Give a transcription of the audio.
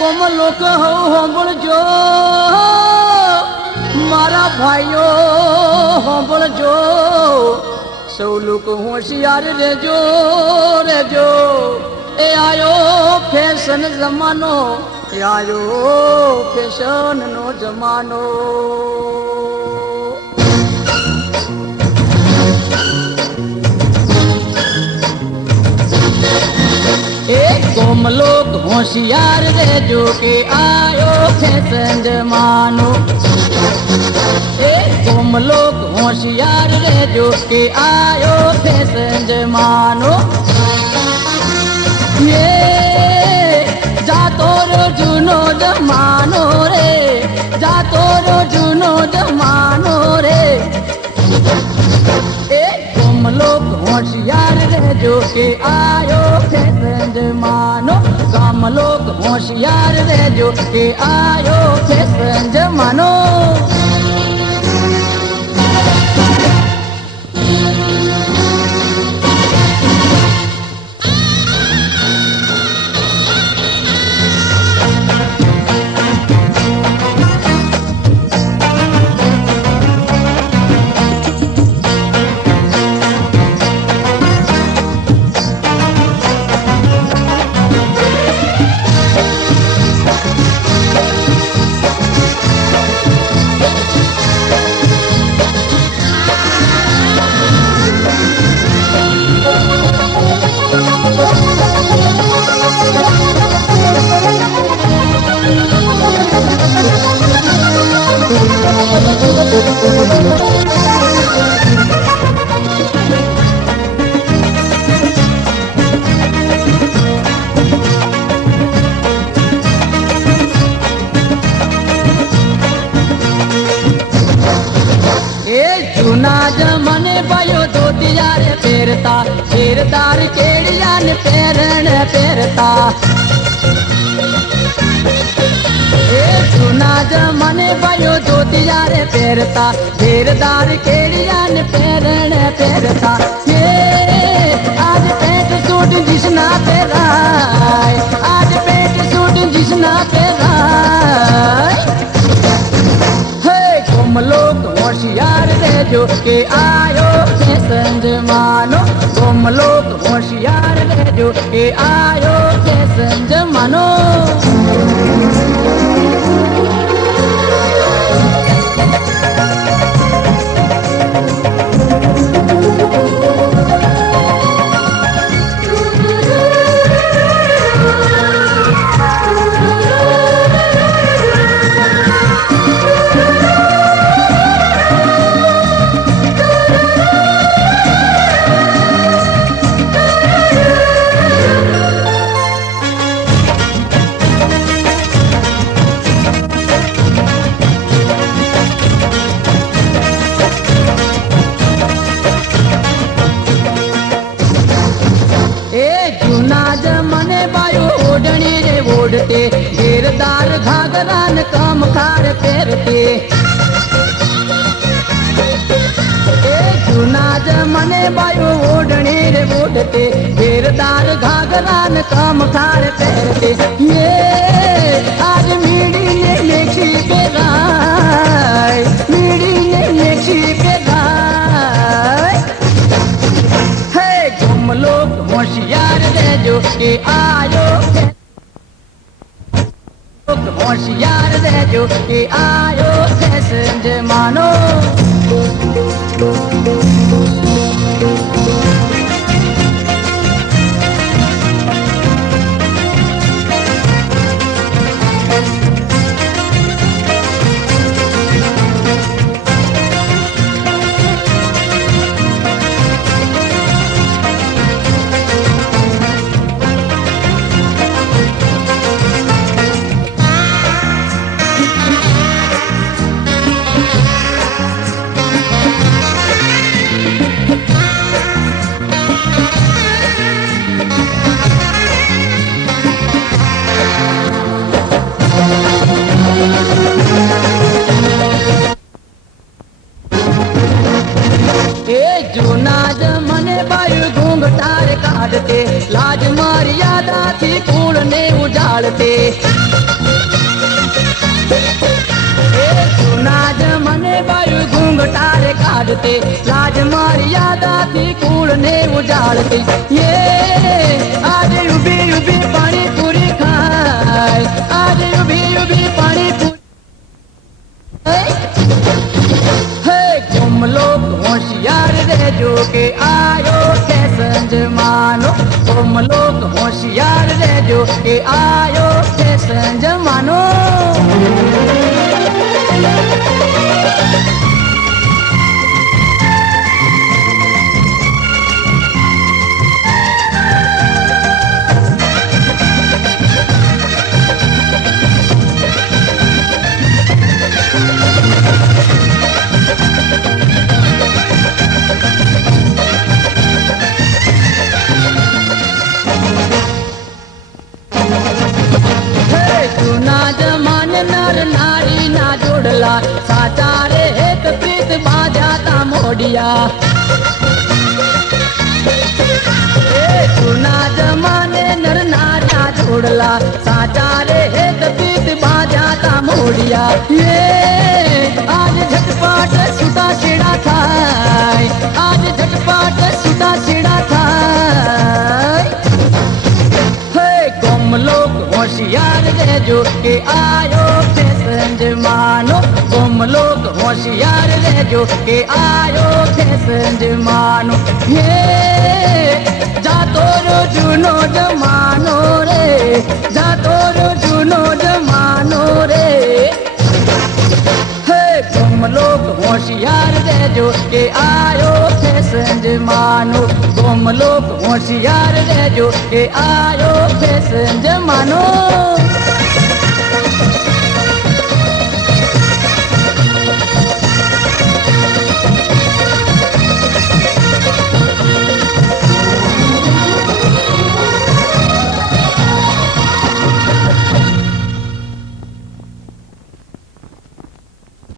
ગોમ લોક હોંભળજો મારા ભાઈઓ હોંભળજો સૌ લોકો હોશિયાર રેજો રેજો એ આયો ફેશન જમાનો એ આયો ફેશન નો જમાનો गोम लोग होशियार रेजो के आयो फैशन जमानो गोम लोग होशियार रेजो के आयो फैशन जमानो ये जातो रो जूनो जमानो रे जातो रो जूनो जमानो रे गोम लोग होशियार रेजो के आयो फैशन जमानो गाम लोग होशियार रेजो के आयो फैशन जमानो जूना जमाने पायो धोती यारे पेरता शेरदार केड़िया ने पेरण पेरता जूना जमाने पायो धोती यारे पेरता शेरदार केड़िया ने पेरण पेरता ये आज पेट सूट जिसना पेरा आज पेट सूट जिसना पेरा गोम लोग होशियार रेजो के आयो फैशन जमानो गोम लोग होशियार रेजो के आयो फैशन जमानो ओढ़ते घेरदार घाघरान कम खार पेरते जूना जमाने बायो ओढ़ने रे ओढ़ते घेरदार घाघरान कम खार पेरते ये आज मीड़ी ने लेखी पे गाय मीड़ी ने लेखी पे गाय है गुम लोग होशियार रेजो के आयो होशियार रेजो के आयो फैशन जमानो जमने बायु घूंघटार काढ़ते लाज मर्यादा थी कूड़ ने उजाड़ते सुना जमने बायु घूंघटार काढ़ते लाज मर्यादा थी कूड़ ने उजाड़ते ये आज उबी उबी पानी पूरी खाए आज उबी उबी पानी पूरी तुम लोग होशियार रह जो के आयो के संजमानो तुम लोग होशियार रह जो के आयो के संजमानो नर नारी ना जोड़ला साचा रे एक प्रीत बाजाता मोडिया सुना जमाने नर नारी ना जोड़ला साचा रे एक प्रीत बाजाता मोडिया ये आज झटपट सुता छेड़ा थाय आज झटपट सुता छेड़ा थाय तुम लोग होशियार रह जो के आयो के संजमानो तुम लोग होशियार रह जो के आयो के संजमानो ये जातो रो जुनो जमानो रे जातो रो जुनो जमानो रे तुम लोग होशियार रह जो के आयो के संजमानो तुम लोग होशियार रह जो के आयो के संजमानो